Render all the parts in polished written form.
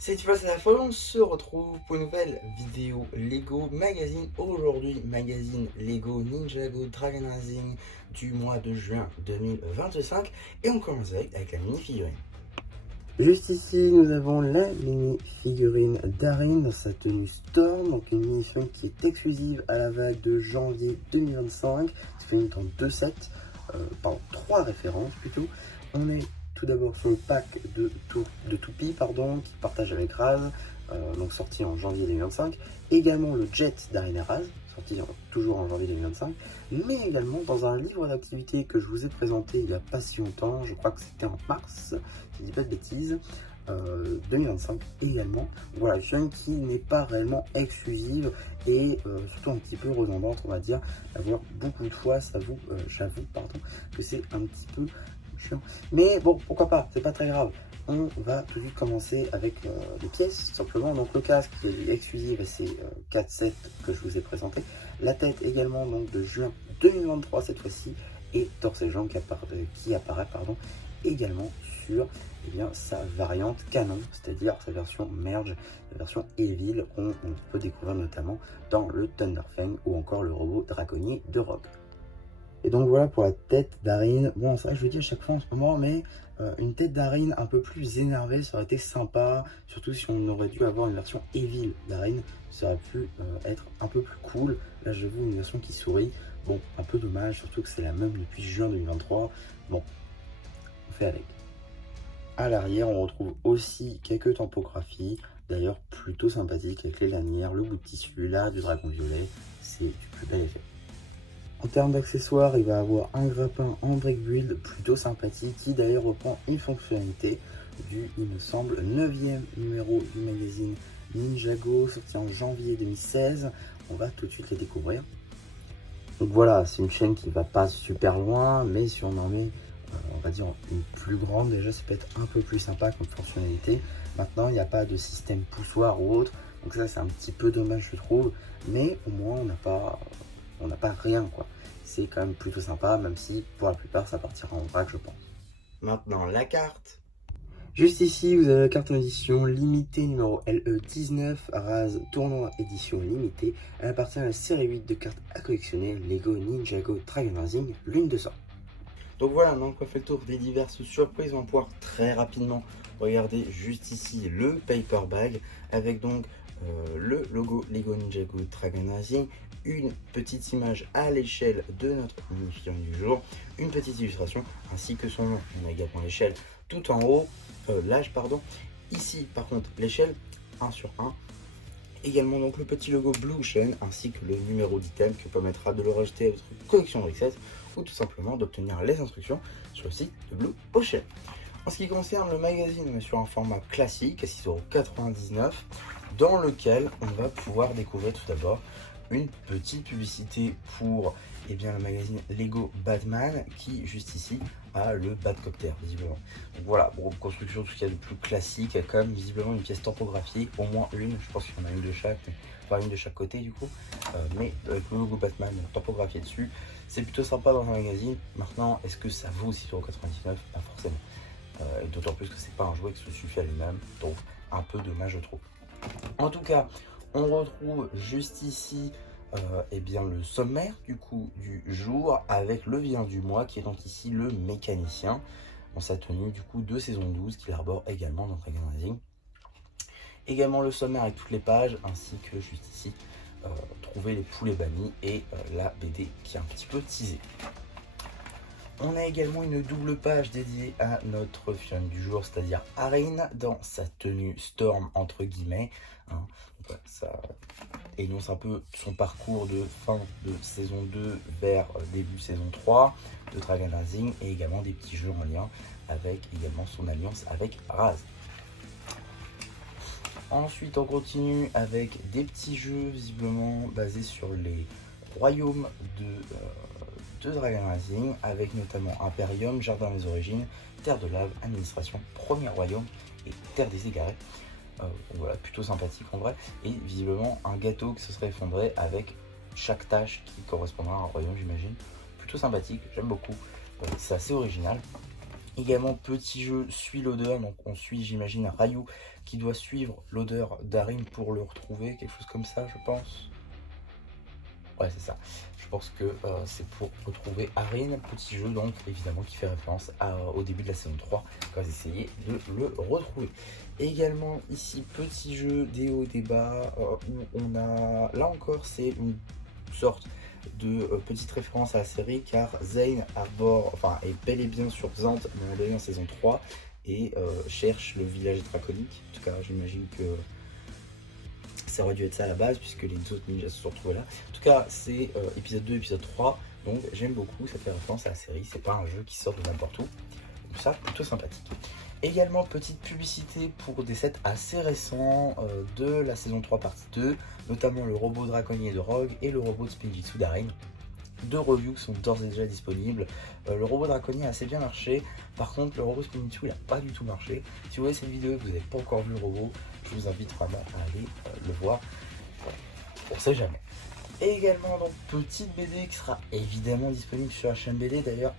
C'est Passe à la folle, on se retrouve pour une nouvelle vidéo Lego Magazine. Aujourd'hui, magazine Lego Ninjago Dragon Rising du mois de juin 2025. Et on commence avec la mini-figurine. Juste ici, nous avons la mini-figurine d'Arin dans sa tenue Storm, donc une mini-figurine qui est exclusive à la vague de janvier 2025. C'est fait dans deux sets, trois références plutôt. On est tout d'abord sur le pack de Toupie, qui partage avec Raz, donc sorti en janvier 2025. Également le Jet d'Arin et Raz, sorti toujours en janvier 2025. Mais également dans un livre d'activité que je vous ai présenté il n'y a pas si longtemps, je crois que c'était en mars, je dis pas de bêtises, 2025 également. Voilà, une figurine qui n'est pas réellement exclusive et surtout un petit peu redondante, on va dire. D'avoir beaucoup de fois, j'avoue que c'est un petit peu chiant. Mais bon, pourquoi pas, c'est pas très grave. On va tout de suite commencer avec les pièces, tout simplement. Donc le casque qui est exclusif à ces 4 sets que je vous ai présentés. La tête également donc de juin 2023 cette fois-ci. Et torse et jambes qui apparaît également sur sa variante canon, c'est-à-dire sa version merge, la version Evil qu'on peut découvrir notamment dans le Thunderfang ou encore le robot draconnier de Rogue. Et donc voilà pour la tête d'Arin. Bon, c'est vrai que je le dis à chaque fois en ce moment, mais une tête d'Arin un peu plus énervée, ça aurait été sympa. Surtout si on aurait dû avoir une version Evil d'Arin, ça aurait pu être un peu plus cool. Là, j'avoue, une version qui sourit. Bon, un peu dommage, surtout que c'est la même depuis juin 2023. Bon, on fait avec. À l'arrière, on retrouve aussi quelques tampographies, d'ailleurs plutôt sympathiques, avec les lanières, le bout de tissu, là, du dragon violet. C'est du plus bel effet. En termes d'accessoires, il va avoir un grappin en break build plutôt sympathique qui d'ailleurs reprend une fonctionnalité du, il me semble, 9e numéro du magazine Ninjago, sorti en janvier 2016. On va tout de suite les découvrir. Donc voilà, c'est une chaîne qui va pas super loin, mais si on en met, on va dire, une plus grande, déjà ça peut être un peu plus sympa comme fonctionnalité. Maintenant, il n'y a pas de système poussoir ou autre, donc ça c'est un petit peu dommage je trouve, mais au moins on n'a pas rien quoi. C'est quand même plutôt sympa, même si pour la plupart ça partira en vrac je pense. Maintenant, la carte. Juste ici, vous avez la carte en édition limitée numéro LE19, Raz Tournoi édition limitée. Elle appartient à la série 8 de cartes à collectionner Lego Ninjago Dragon Rising Lune de Sang. Donc voilà, maintenant qu'on a fait le tour des diverses surprises, on va pouvoir très rapidement regarder juste ici le paper bag avec donc le logo Lego Ninjago Dragon Rising, une petite image à l'échelle de notre mini-figurine du jour, une petite illustration ainsi que son nom. On a également l'échelle tout en haut, l'âge pardon. Ici par contre l'échelle 1 sur 1. Également donc le petit logo Blue Ocean ainsi que le numéro d'item qui permettra de le rajouter à votre collection Rixet ou tout simplement d'obtenir les instructions sur le site de Blue Ocean. En ce qui concerne le magazine, on est sur un format classique à 6,99 € dans lequel on va pouvoir découvrir tout d'abord une petite publicité pour le magazine Lego Batman qui juste ici a le Batcopter visiblement. Donc voilà, pour construction tout ce qu'il y a de plus classique, il y a quand même visiblement une pièce tampographiée, au moins une, je pense qu'il y en a une de chaque, enfin une de chaque côté du coup, mais avec le logo Batman tampographié dessus, c'est plutôt sympa dans un magazine. Maintenant, est-ce que ça vaut 6,99 €? Pas forcément. D'autant plus que c'est pas un jouet qui se suffit à lui-même, donc un peu dommage je trouve. En tout cas, on retrouve juste ici le sommaire du jour avec le vilain du mois qui est donc ici le mécanicien dans sa tenue du coup de saison 12 qu'il arbore également dans Dragon Rising. Également le sommaire avec toutes les pages ainsi que juste ici trouver les poulets bannis et la BD qui est un petit peu teasée. On a également une double page dédiée à notre figurine du jour, c'est-à-dire Arin dans sa tenue Storm entre guillemets. Hein. Donc, ça énonce un peu son parcours de fin de saison 2 vers début saison 3 de Dragon Rising et également des petits jeux en lien avec également son alliance avec Raz. Ensuite on continue avec des petits jeux visiblement basés sur les royaumes de Dragon Rising avec notamment Imperium, Jardin des Origines, Terre de Lave, Administration, Premier Royaume et Terre des Égarés. Voilà, plutôt sympathique en vrai, et visiblement un gâteau qui se serait effondré avec chaque tâche qui correspondra à un royaume j'imagine. Plutôt sympathique, j'aime beaucoup, c'est assez original. Également, petit jeu suit l'odeur, donc on suit, j'imagine, Ryu qui doit suivre l'odeur d'Arin pour le retrouver, quelque chose comme ça, je pense. Ouais, c'est ça. Je pense que c'est pour retrouver Arin. Petit jeu, donc, évidemment, qui fait référence au début de la saison 3, quand vous essayez de le retrouver. Également, ici, petit jeu des hauts, des bas, où on a, là encore, c'est une sorte de petite référence à la série, car Zane arbore, enfin, est bel et bien sur Xanth, à un moment donné en saison 3, et cherche le village draconique. En tout cas, j'imagine que ça aurait dû être ça à la base, puisque les autres ninjas se sont retrouvés là. En tout cas, c'est épisode 2, épisode 3, donc j'aime beaucoup, ça fait référence à la série, c'est pas un jeu qui sort de n'importe où, donc ça, plutôt sympathique. Également, petite publicité pour des sets assez récents de la saison 3 partie 2, notamment le robot draconnier de Rogue et le robot de Spinjitzu d'Arin. Deux reviews qui sont d'ores et déjà disponibles. Le robot draconnier a assez bien marché, par contre le robot Spinjitzu il n'a pas du tout marché. Si vous voyez cette vidéo et que vous n'avez pas encore vu le robot, je vous invite vraiment à aller le voir, on sait jamais. Et également, donc, petite BD qui sera évidemment disponible sur la chaîne BD. D'ailleurs,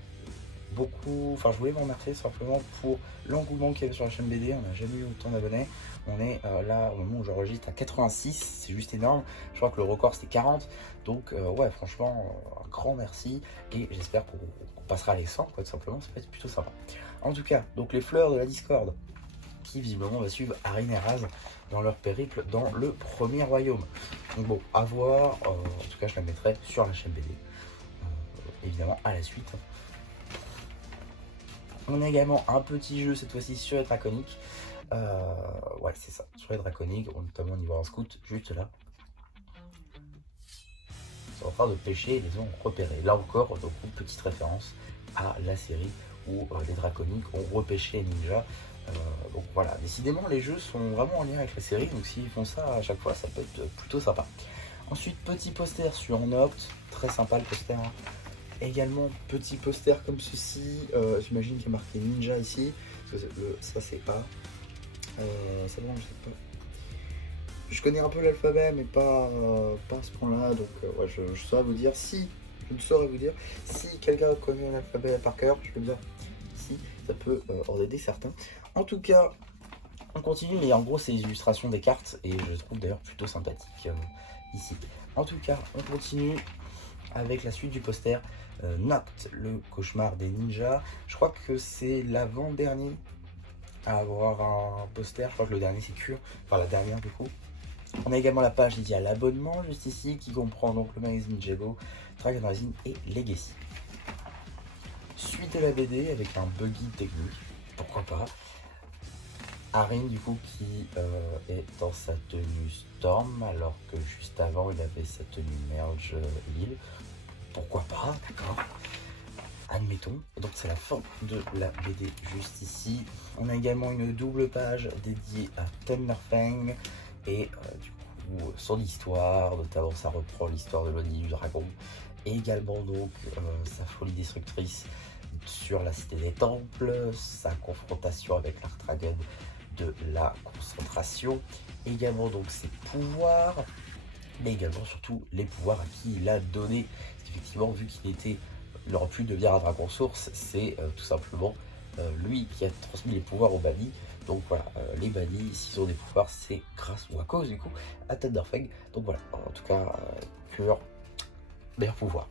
je voulais vous remercier simplement pour l'engouement qu'il y avait sur la chaîne BD. On n'a jamais eu autant d'abonnés. On est là, au moment où j'enregistre, à 86, c'est juste énorme. Je crois que le record c'était 40. Donc ouais, franchement, un grand merci. Et j'espère qu'on passera les 100, quoi, tout simplement. Ça va être plutôt sympa. En tout cas, donc les fleurs de la Discorde, qui visiblement va suivre Arin et Raz dans leur périple dans le premier royaume. Donc bon, à voir. En tout cas, je la mettrai sur la chaîne BD. Évidemment, à la suite. On a également un petit jeu, cette fois-ci sur les draconiques. Ouais, c'est ça, sur les draconiques, notamment au niveau en scout, juste là. C'est en train de pêcher et les ont repérés. Là encore, donc, une petite référence à la série où les draconiques ont repêché les ninjas. Donc voilà, décidément, les jeux sont vraiment en lien avec la série, donc s'ils font ça à chaque fois, ça peut être plutôt sympa. Ensuite, petit poster sur Noct, très sympa le poster. Hein. Également, petit poster comme ceci, j'imagine qu'il y a marqué ninja ici, parce que ça c'est pas, c'est bon, je sais pas. Je connais un peu l'alphabet, mais pas à ce point-là, donc ouais, je saurais vous dire si, je ne saurais vous dire, si quelqu'un connaît l'alphabet par cœur, je peux dire si, ça peut en aider certains. En tout cas, on continue, mais en gros c'est les illustrations des cartes, et je trouve d'ailleurs plutôt sympathique ici. En tout cas, on continue avec la suite du poster. Noct, le cauchemar des ninjas. Je crois que c'est l'avant-dernier à avoir un poster. Je crois que le dernier c'est Cure, enfin la dernière du coup. On a également la page dédiée à l'abonnement juste ici, qui comprend donc le magazine Ninjago, Dragon Rising et Legacy. Suite de la BD avec un buggy technique, pourquoi pas. Arin du coup qui est dans sa tenue Storm, alors que juste avant il avait sa tenue Merge Lille. Pourquoi pas, d'accord, admettons. Et donc c'est la fin de la BD juste ici. On a également une double page dédiée à Tenmerfeng et du coup son histoire, notamment ça reprend l'histoire de l'Oni du Dragon, et également donc sa folie destructrice sur la cité des temples, sa confrontation avec l'Arthragon de la concentration, également donc ses pouvoirs, mais également surtout les pouvoirs à qui il a donné. Effectivement, vu il aurait pu devenir un dragon source, c'est tout simplement lui qui a transmis les pouvoirs aux bannis. Donc voilà, les bannis, s'ils ont des pouvoirs, c'est grâce ou à cause du coup à Tenmerfeng. Donc voilà, en tout cas, Cure, meilleur pouvoir.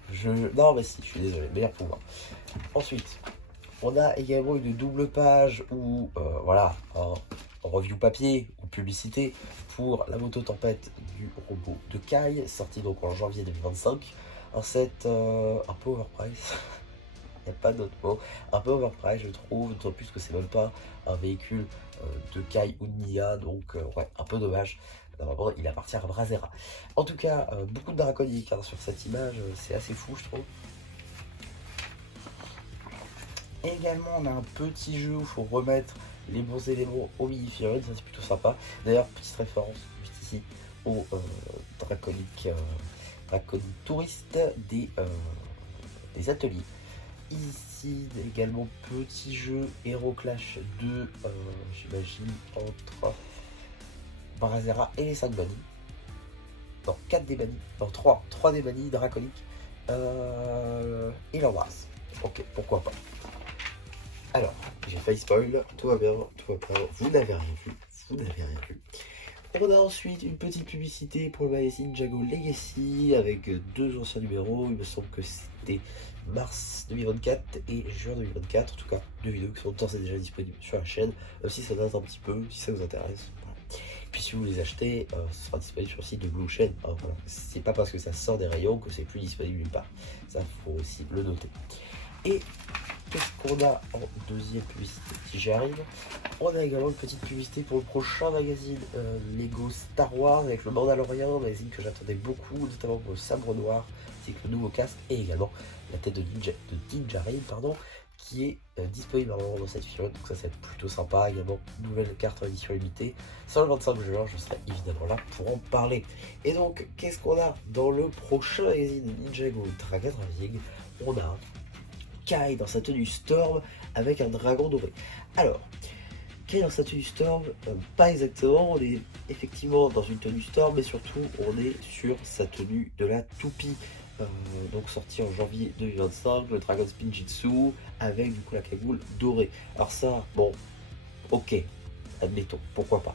Non, mais si, je suis désolé, meilleur pouvoir. Ensuite, on a également une double page où, voilà, en review papier ou publicité pour la moto tempête du robot de Kai, sorti donc en janvier 2025. Un set un peu overpriced, il n'y a pas d'autre mot, un peu overpriced je trouve, d'autant plus que c'est même pas un véhicule de Kai ou de Nia, donc ouais, un peu dommage. Normalement, il appartient à Brasera. En tout cas, beaucoup de draconiques hein, sur cette image, c'est assez fou je trouve. Et également, on a un petit jeu où il faut remettre les bons éléments au mini-figurines, ça c'est plutôt sympa. D'ailleurs, petite référence juste ici au draconique touriste des ateliers. Ici également petit jeu Hero Clash 2, j'imagine entre Brasera et les 5 bannis. Non, 4 des bannis, non 3 des bannis draconiques et l'embrasse. Ok, pourquoi pas. Alors, face spoil, tout va bien, vous n'avez rien vu, On a ensuite une petite publicité pour le magazine Jago Legacy avec 2 anciens numéros, il me semble que c'était mars 2024 et juin 2024, en tout cas 2 vidéos qui sont d'ores et déjà disponibles sur la chaîne, si ça date un petit peu, si ça vous intéresse. Voilà. Puis si vous les achetez, ce sera disponible sur le site de Blue Chain. Hein, voilà. C'est pas parce que ça sort des rayons que c'est plus disponible nulle part. Ça, faut aussi le noter. Et qu'est-ce qu'on a en deuxième publicité si j'y arrive? On a également une petite publicité pour le prochain magazine Lego Star Wars avec le Mandalorian, un magazine que j'attendais beaucoup, notamment pour le sabre noir, c'est que le nouveau casque et également la tête de Din Djarin, qui est disponible dans cette figurine, donc ça c'est plutôt sympa. Également, nouvelle carte en édition limitée. Sur le 25 juin, je serai évidemment là pour en parler. Et donc, qu'est-ce qu'on a dans le prochain magazine Ninjago Dragon Rising? On a Kai dans sa tenue Storm avec un dragon doré. Alors, Kai dans sa tenue Storm, pas exactement, on est effectivement dans une tenue Storm, mais surtout on est sur sa tenue de la toupie. Donc sorti en janvier 2025, le Dragon Spinjitzu avec du coup la cagoule dorée. Alors ça, bon, ok, admettons, pourquoi pas.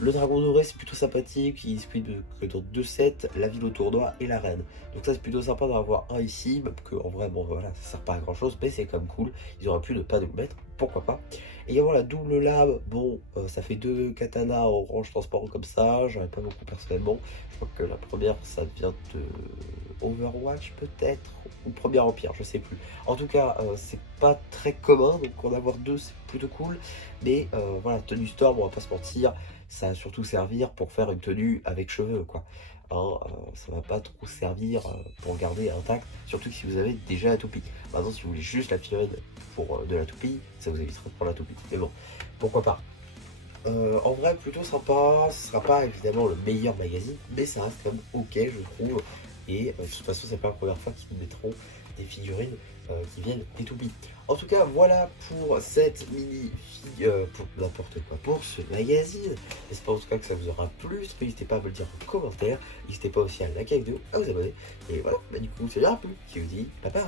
Le dragon doré c'est plutôt sympathique, il est disponible dans 2 sets, la ville au tournoi et l'arène. Donc ça c'est plutôt sympa d'en avoir un ici, même que en vrai bon voilà ça sert pas à grand chose, mais c'est comme cool, ils auraient pu ne pas nous le mettre, pourquoi pas. Et également la double lame, bon ça fait 2 katanas en orange transparent comme ça, j'en ai pas beaucoup personnellement. Je crois que la première ça vient de Overwatch peut-être, ou Premier Empire, je sais plus. En tout cas c'est pas très commun, donc en avoir 2 c'est plutôt cool. Mais voilà, tenue Storm, on va pas se mentir, ça va surtout servir pour faire une tenue avec cheveux quoi. Hein, ça va pas trop servir pour garder intact, surtout si vous avez déjà la toupie. Maintenant si vous voulez juste la figurine pour de la toupie, ça vous évitera de prendre la toupie. Mais bon, pourquoi pas. En vrai plutôt sympa, ce sera pas évidemment le meilleur magazine, mais ça reste quand même ok je trouve. Et de toute façon c'est pas la première fois qu'ils nous mettront des figurines qui viennent des toupies. En tout cas voilà pour cette mini pour n'importe quoi, pour ce magazine. J'espère en tout cas que ça vous aura plu. N'hésitez pas à me le dire en commentaire. N'hésitez pas aussi à liker la vidéo, à vous abonner. Et voilà, bah du coup c'est bien plus qui vous dit bye bye.